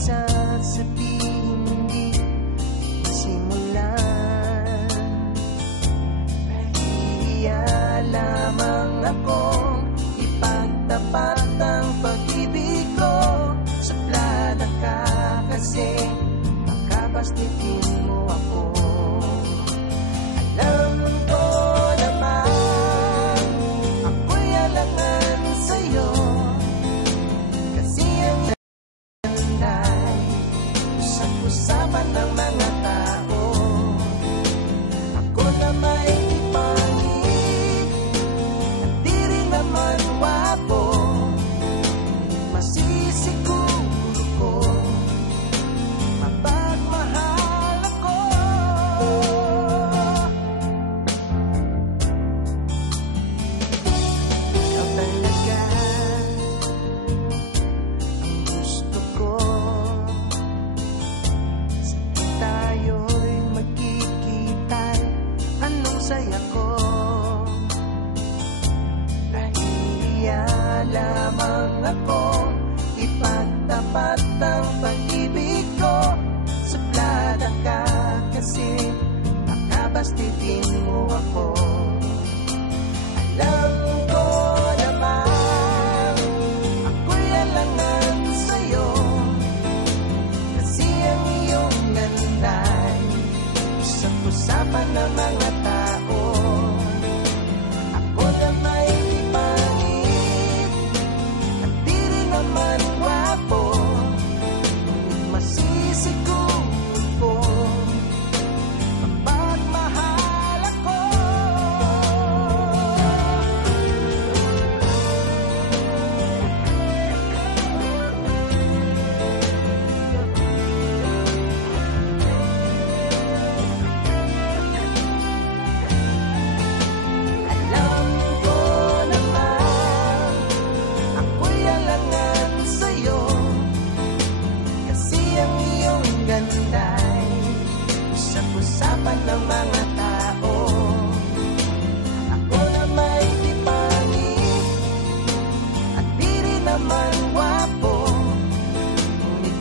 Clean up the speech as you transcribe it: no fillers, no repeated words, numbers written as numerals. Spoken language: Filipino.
sasabihin hindi masimulan. Nahihiya lamang akong ipagtapat ang pag-ibig ko. Suplada ka kasi makabastitin mo ako. Alam ko naman ako'y alangan sa'yo, kasi ang nanay usap-usapan ng mga tao. Ako na may pangit at di rin naman wapo, masisiguro ko mapagmahal ako. Ikaw talaga ang gusto ko. Sige tayo'y magkikita, anong saya ko. Nahihiya lamang akong ipagtapat ang pag-ibig ko. Suplada ka kasi makabastitin mo ako. Alam ko naman ako'y alangan sa'yo, kasi ang iyong ganda'y usap-usapan ng mga tao. Ako na may pangit at di rin naman wapo, ngunit masisiguro ko mapagmahal ako. Alam ko naman ako'y alangan sa'yo, kasi ang iyong ganda'y usap-usapan ng mga tao. Ako na may di pangit at di rin naman wapo, ngunit